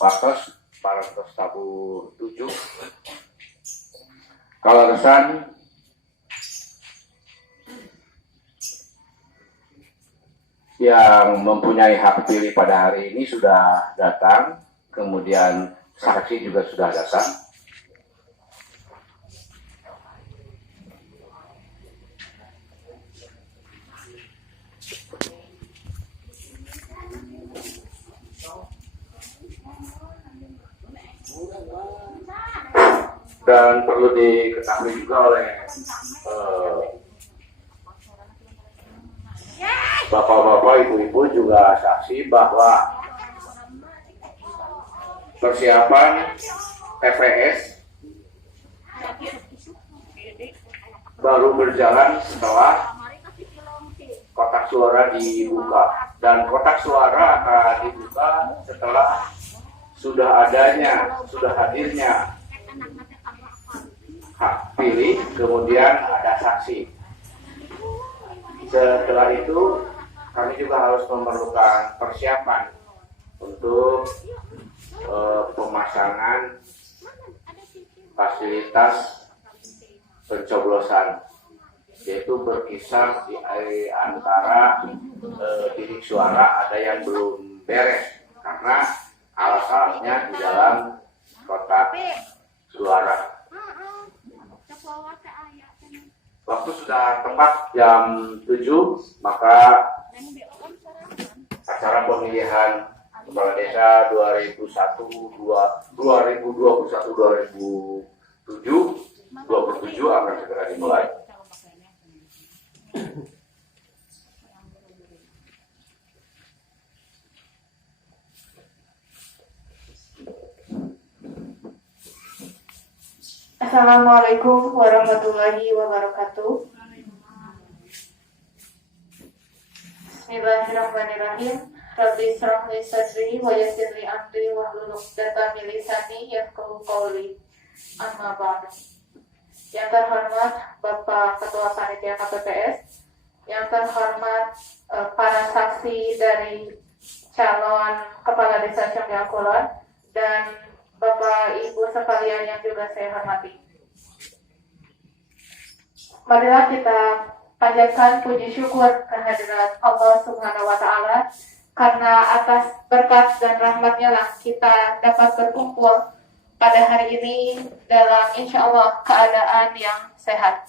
Patos Parantos Tabu 7 Kalaresan yang mempunyai hak pilih pada hari ini sudah datang, kemudian saksi juga sudah datang. Dan perlu diketahui juga oleh bapak-bapak, ibu-ibu juga saksi bahwa persiapan TPS baru berjalan setelah kotak suara dibuka, dan kotak suara akan dibuka setelah sudah hadirnya hak pilih, kemudian ada saksi. Setelah itu kami juga harus memerlukan persiapan untuk pemasangan fasilitas pencoblosan, yaitu berkisar di antara bilik suara ada yang belum beres karena alat-alatnya di dalam kotak suara. Waktu sudah tepat jam 7, maka acara pemilihan Kepala Desa 2021-2027 akan segera dimulai. Assalamualaikum warahmatullahi wabarakatuh. Bismillahirrahmanirrahim. Rabbi shrah li sadri wa yassir li amri wahlul 'uqdatam min lisani yafqahu qawli. Amma ba'du. Yang terhormat Bapak Ketua Panitia KPPS, yang terhormat para saksi dari calon Kepala Desa Conggang Kulon, dan Bapak Ibu sekalian yang juga saya hormati. Marilah kita panjatkan puji syukur kehadirat Allah Subhanahu wa Ta'ala, karena atas berkat dan rahmat-Nya lah kita dapat berkumpul pada hari ini dalam insya Allah keadaan yang sehat.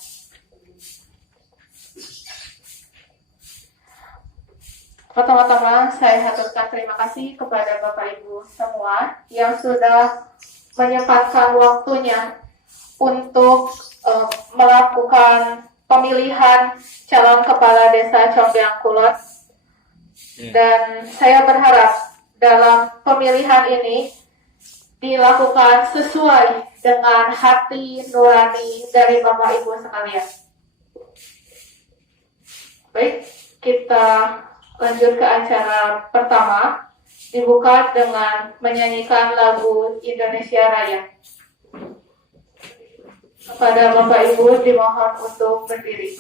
Pertama-tama saya haturkan terima kasih kepada Bapak Ibu semua yang sudah menyempatkan waktunya untuk melakukan pemilihan calon kepala desa Conggang Kulon. Dan saya berharap dalam pemilihan ini dilakukan sesuai dengan hati nurani dari Bapak Ibu sekalian. Baik, kita lanjut ke acara pertama, dibuka dengan menyanyikan lagu Indonesia Raya. Kepada Bapak Ibu dimohon untuk berdiri.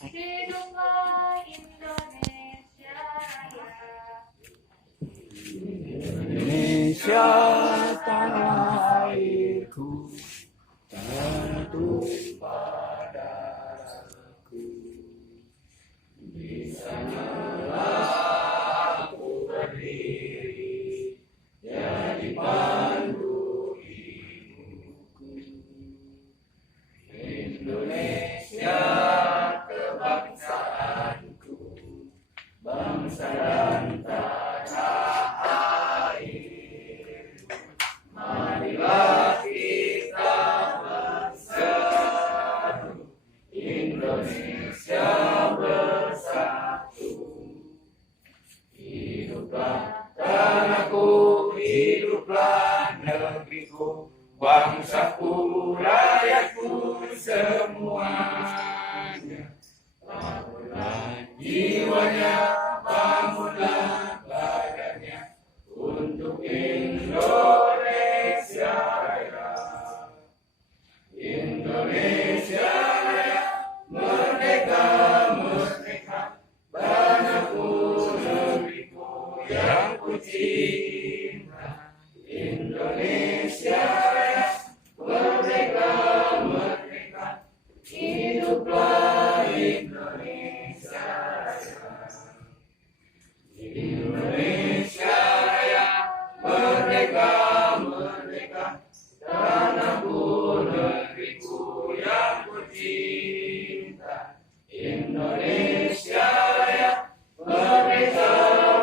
Hiduplah Indonesia Raya. Indonesia tanah airku, tanah tumpah darahku. Di sanalah aku berdiri, jadi pandu ibuku. Indonesia kebangsaanku, bangsa dan tanah air. Marilah kita bersatu, Indonesia bersatu. Hiduplah tanahku, hiduplah negeriku, bangsaku, rakyatku semuanya. Bangunlah jiwanya, bangunlah badannya, untuk Indonesia Raya. yang ku cinta. Indonesia Raya, merdeka, merdeka, hiduplah Indonesia Raya. Indonesia Raya, merdeka, merdeka, tanahku, negeriku yang ku cinta. Indonesia Raya, merdeka,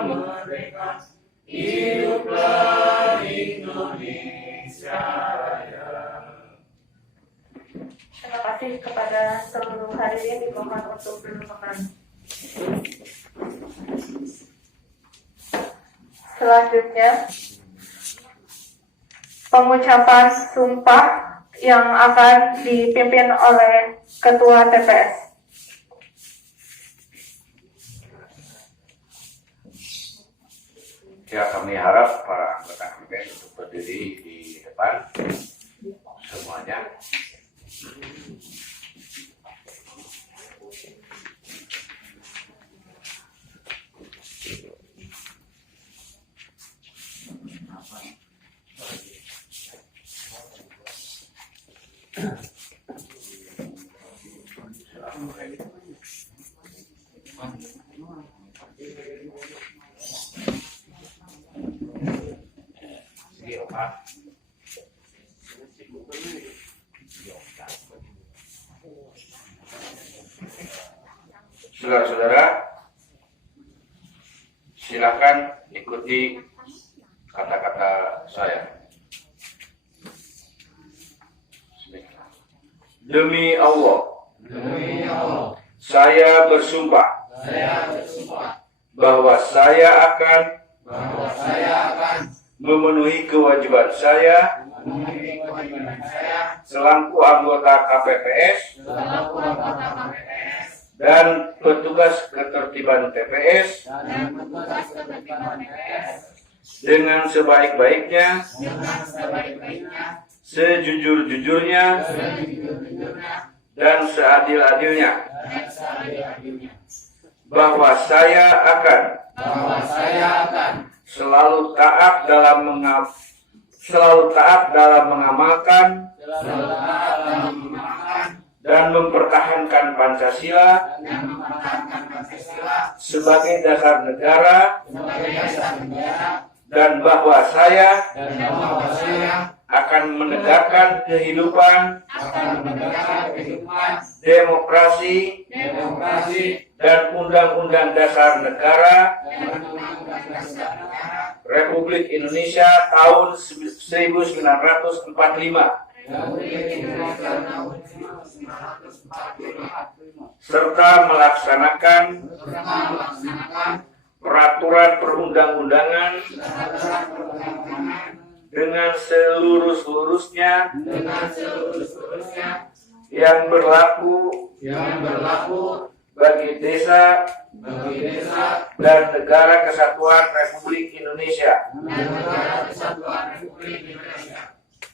merdeka, hiduplah Indonesia Raya. Terima kasih kepada seluruh hadirin, dimohon untuk duduk kembali. Selanjutnya, pengucapan sumpah yang akan dipimpin oleh Ketua TPS. Ya, kami harap para anggota KPS untuk berdiri di depan semuanya. Saudara-saudara, silakan ikuti kata-kata saya. Demi Allah, saya bersumpah bahwa saya akan memenuhi kewajiban saya selaku anggota KPPS dan petugas ketertiban TPS dengan sebaik-baiknya, sejujur-jujurnya, dan seadil-adilnya, bahwa saya akan selalu taat dalam mengamalkan dan mempertahankan Pancasila sebagai dasar negara, dan bahwa saya akan menegakkan kehidupan demokrasi dan Undang-Undang Dasar Negara Republik Indonesia tahun 1945 serta melaksanakan peraturan perundang-undangan dengan seluruh-seluruhnya yang berlaku bagi desa dan negara kesatuan Republik Indonesia.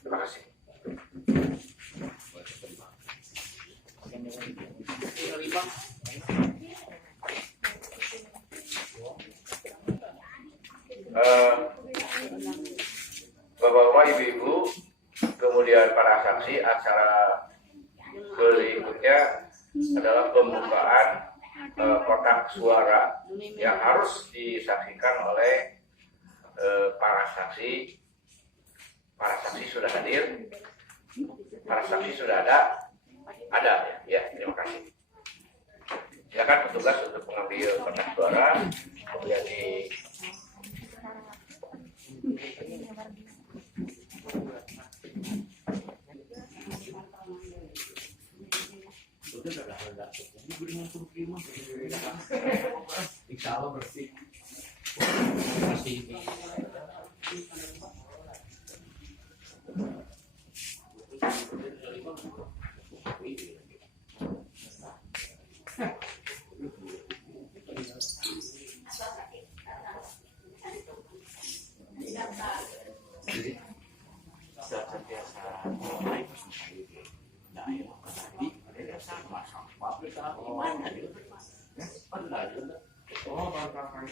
Terima kasih. Bapak-bapak, ibu-ibu, kemudian para saksi, acara berikutnya adalah pembukaan kotak suara yang harus disaksikan oleh para saksi. Para saksi sudah hadir, para saksi sudah ada ya. Terima kasih. Silakan petugas untuk mengambil kotak suara, kemudian di bakal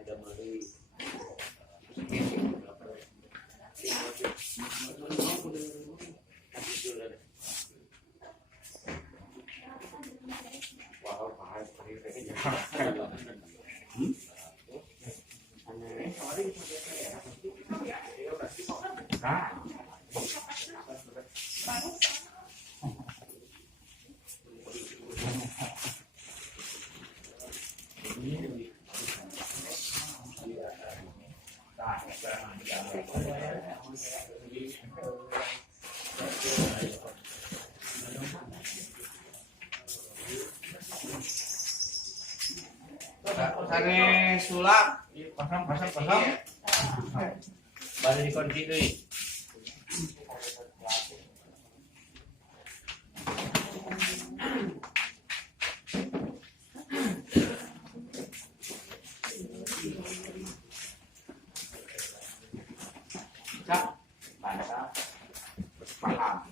tidak melalui Sane sulap pasang. baru dikunci deui. Cak, mantap. Paham.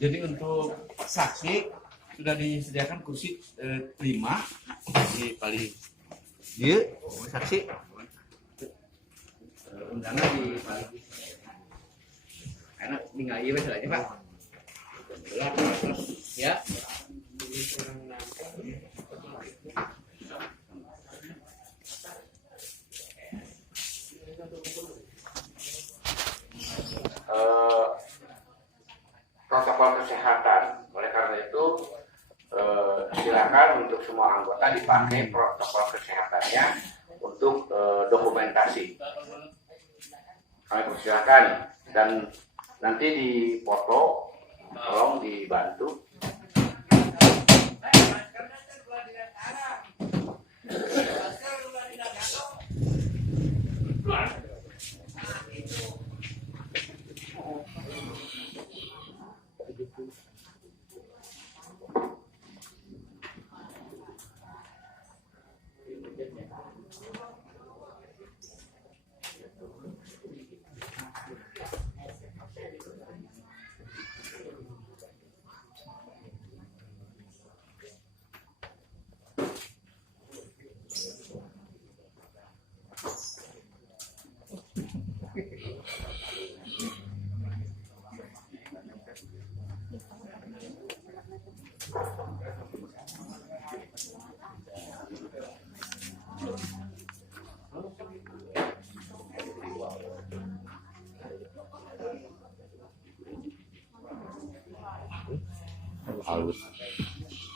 Jadi untuk saksi sudah disediakan kursi 5 di paling dia saksi undangan di paling karena tinggal iya aja Pak Ya. Protokol kesehatan. Oleh karena itu silakan untuk semua anggota dipakai protokol kesehatannya untuk dokumentasi. Kami persilakan dan nanti dipoto, tolong dibantu.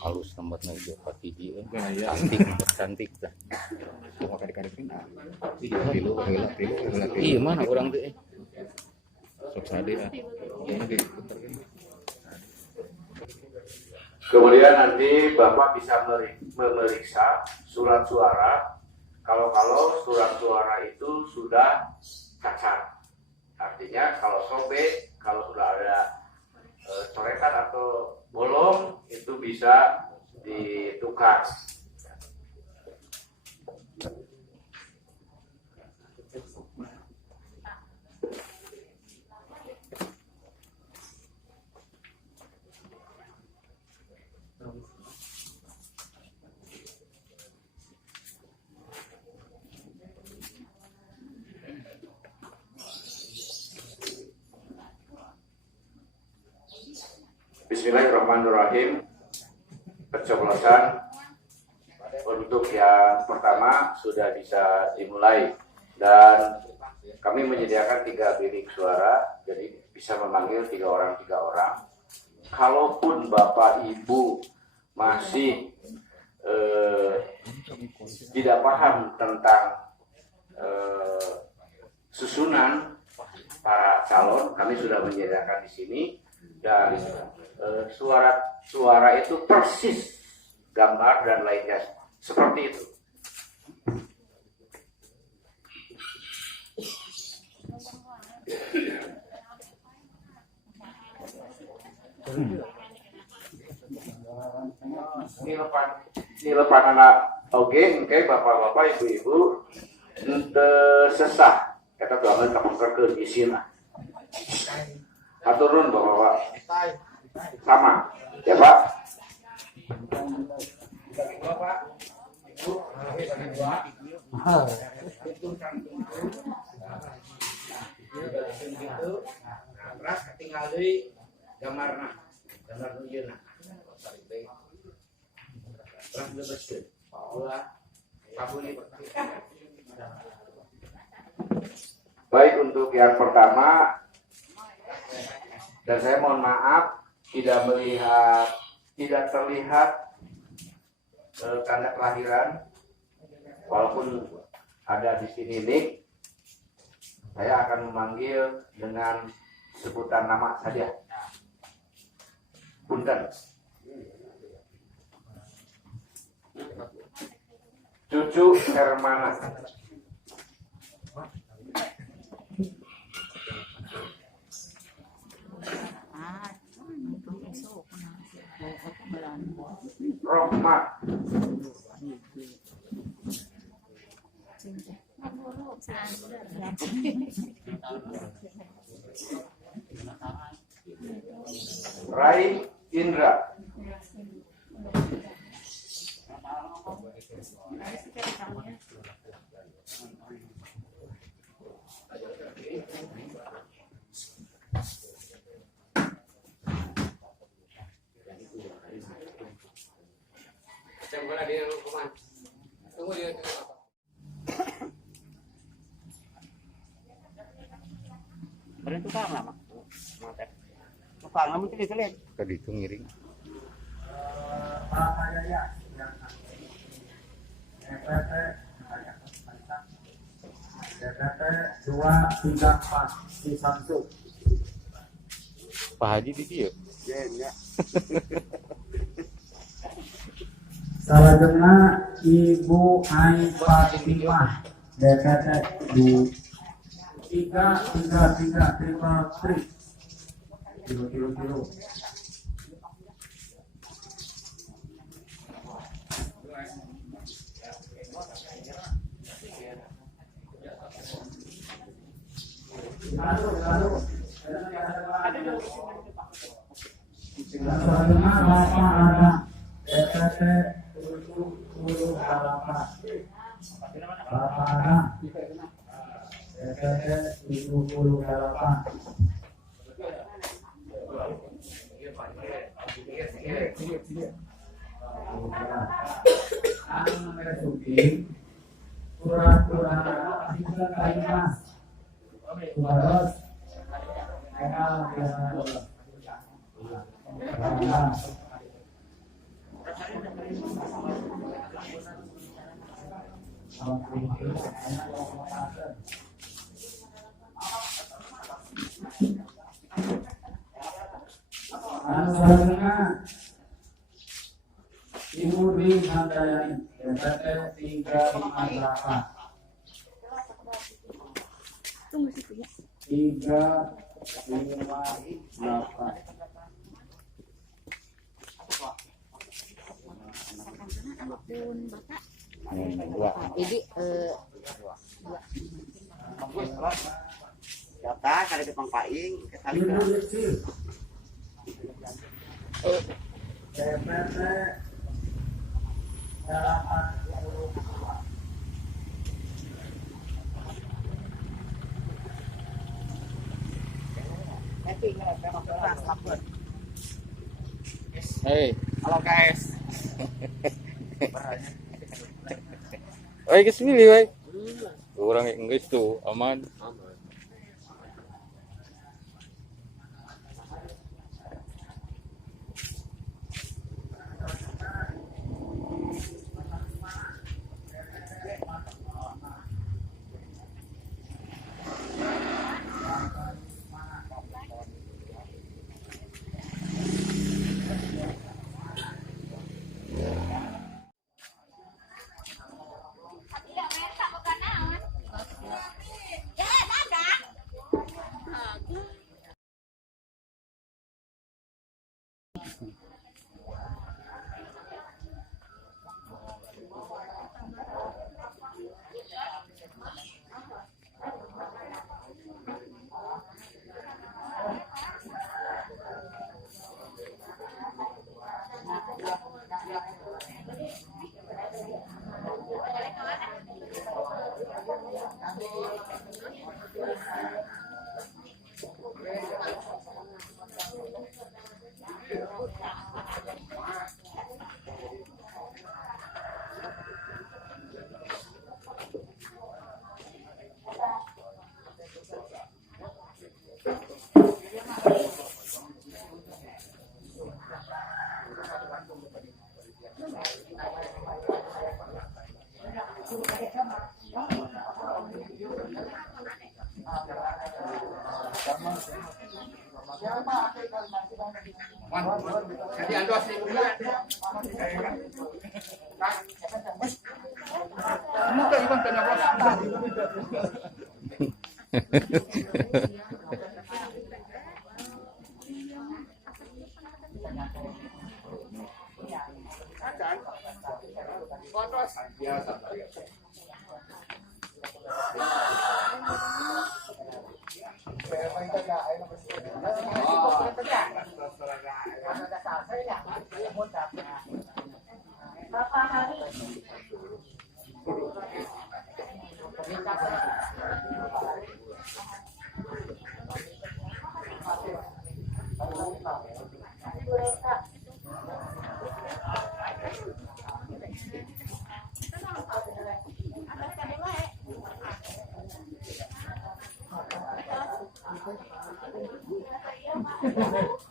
halus tempatnya itu pasti dia Gaya. cantik dah. Cuma kadang-kadang Iya mana orang tuh sok sade ah. Kemudian nanti Bapak bisa memeriksa surat suara kalau surat suara itu sudah cacat. Artinya kalau sobek, kalau sudah ada coretan atau bolong itu bisa ditukar. Bismillahirrahmanirrahim. Pencoblosan untuk yang pertama sudah bisa dimulai dan kami menyediakan 3 bilik suara, jadi bisa memanggil 3 orang. Kalaupun Bapak Ibu masih tidak paham tentang susunan para calon, kami sudah menyediakan di sini, dan suara itu persis gambar dan lainnya seperti itu. Ini lepan anak oge, oke bapak-bapak, ibu-ibu, sesah kata doangan kapungker ke isina. Aturun bapak-bapak, sama, ya pak. Terus tinggal di gambar nunjuna. Terus bersih. Baik, untuk yang pertama, dan saya mohon maaf tidak terlihat tanda kelahiran, walaupun ada di sini nih. Saya akan memanggil dengan sebutan nama saja. Punten. Cucu Hermana. Rohmat. Rai Indra. Tukang lama. Tukang lama itu dikelit. Tadi itu ngiring. Pak Jaya DPP 234 di Samsung. Pak Haji di dia. Ya. Selanjutnya Ibu Ai Fatimah DPP 333 kilo. Selanjutnya Bapak ada DPT 78. Bapak ada DPT 78. Surat-surat kita terima. Terus selanjutnya Ibu Dwi Handayani DPT 358. Tunggu situ ya. 358. Alpun Bapak. Dua. Jadi Data kali Jepang Paing kali Ibu Dwi DPT 82. Hei, halo guys. oi kesini woi. Orang Inggris tuh aman. Jadi ando asli bulan. Muka iban tanya bos. Bapak Hari.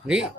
Nih, yuk.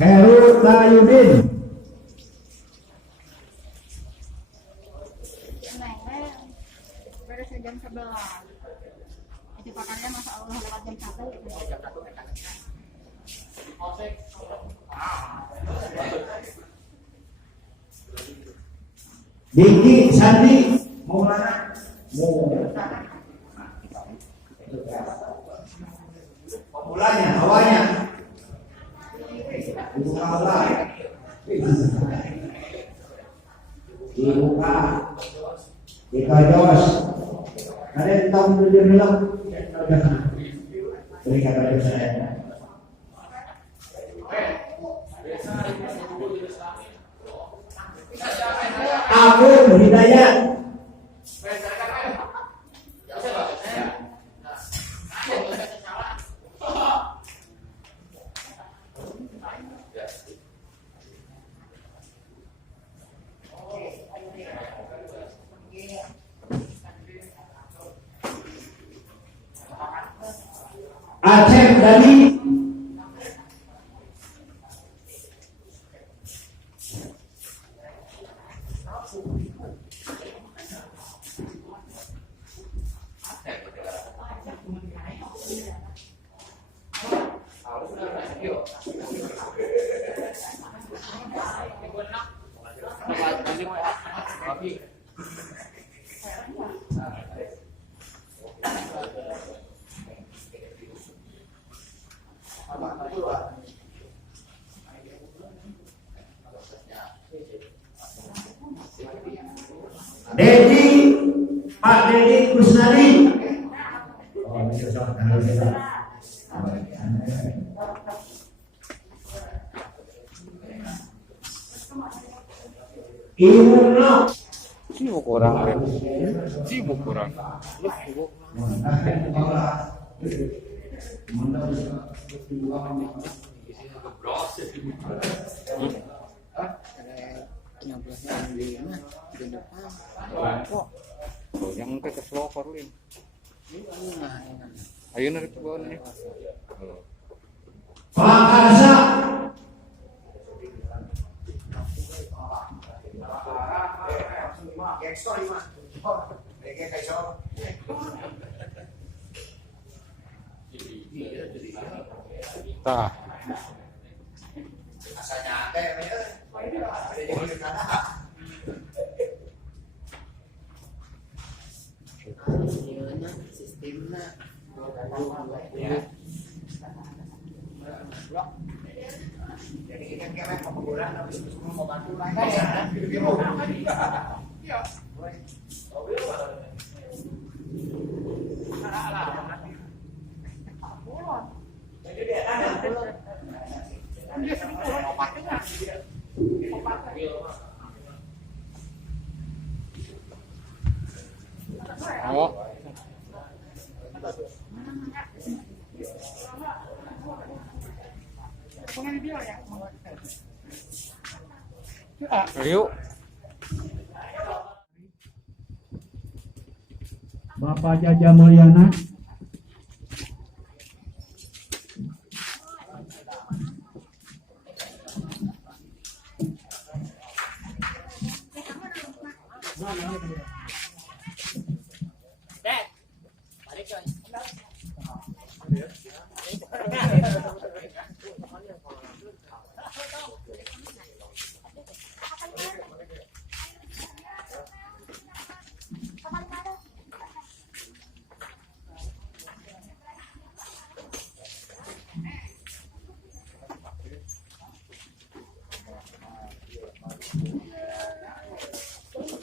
Heru Tayudin. Beres jam 11. Itu pakarnya Masya Allah lewat jam 1. Diki Sandi mau mana? Mau mulanya, awalnya dibuka Allah, dibuka, dikajos, ada yang tahu belajar belum? Berikan pada saya. Agung Hidayat. Aceh Dani. Dedi, Pak Dedi Kusnadi. Ibu Nok. Sibuk orang, sibuk orang. Oh, yang ke Selokor Lin. Ayo narik ke bawah nih. Pak Arsa. Tah. Oh. Yuk. Bapak Jaja Mulyana.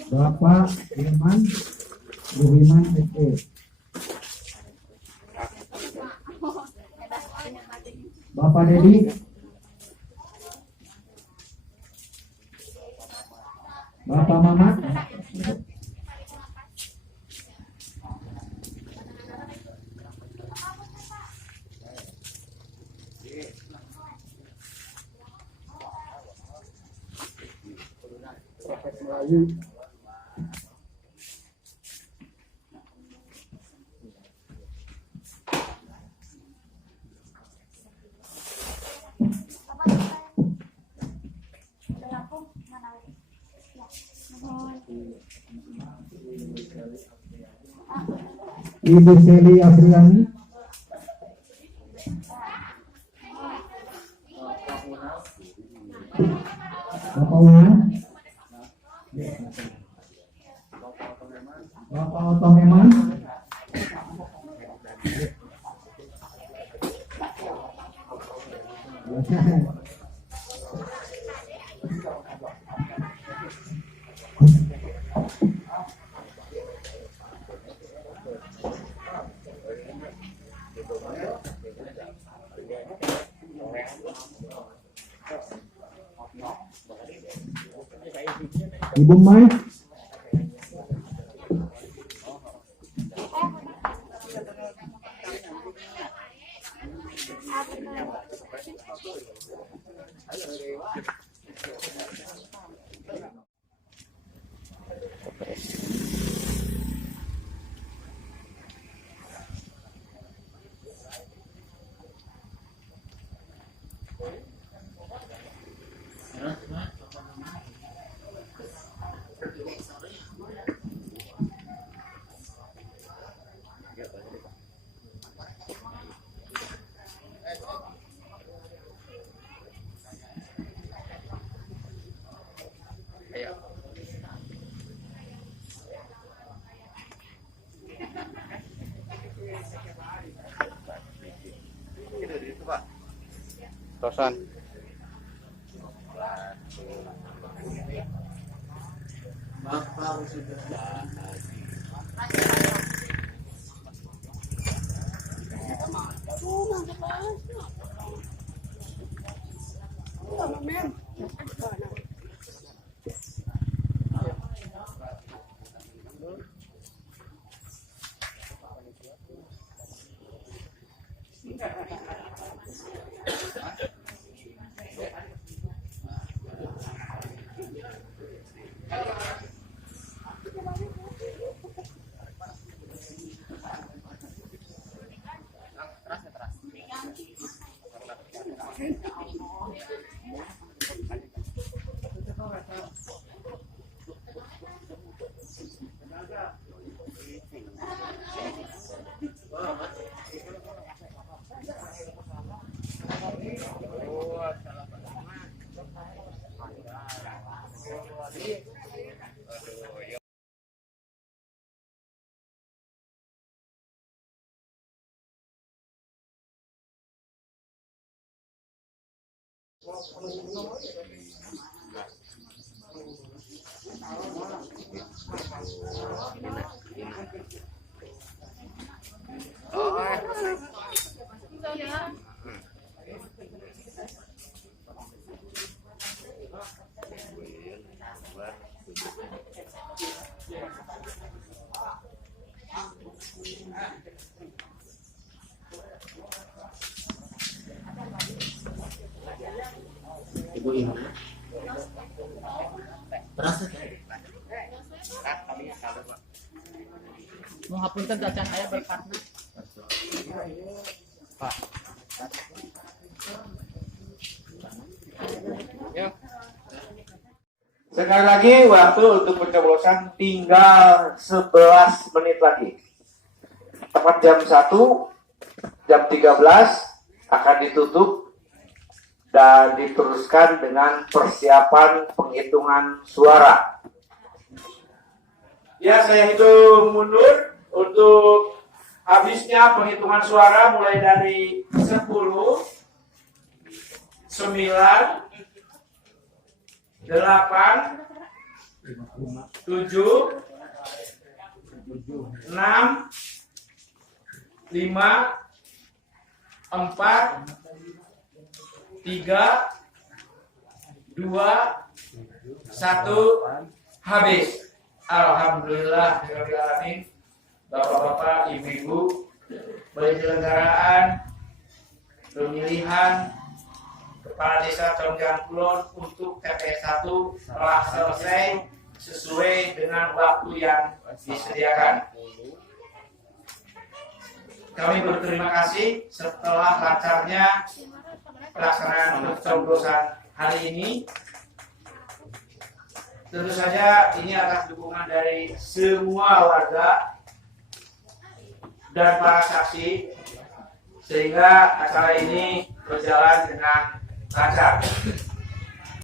Bapak Irman Ruhiman SP. Bapak Dedi. Bapak Mamat. Melayu. Ibu Seli Afriani. Bapak Unan. Bapak Otomeman. Ibu Mai. Tosan. Ibu ini. Mau hapunten cacan aya berkatna. Sekali lagi waktu untuk pencoblosan tinggal 11 menit lagi. Tepat jam 1, jam 13 akan ditutup dan diteruskan dengan persiapan penghitungan suara. Ya, saya hitung mundur untuk habisnya penghitungan suara mulai dari 10, 9, 8, 7, 5, 4, 3, 2, 1, habis. Alhamdulillah, Bapak-bapak, ibu-ibu, penyelenggaraan pemilihan Kepala Desa Conggang Kulon untuk TPS 1 telah selesai sesuai dengan waktu yang disediakan. Kami berterima kasih setelah lancarnya pelaksanaan pencoblosan hari ini. Tentu saja ini atas dukungan dari semua warga dan para saksi sehingga acara ini berjalan dengan lancar.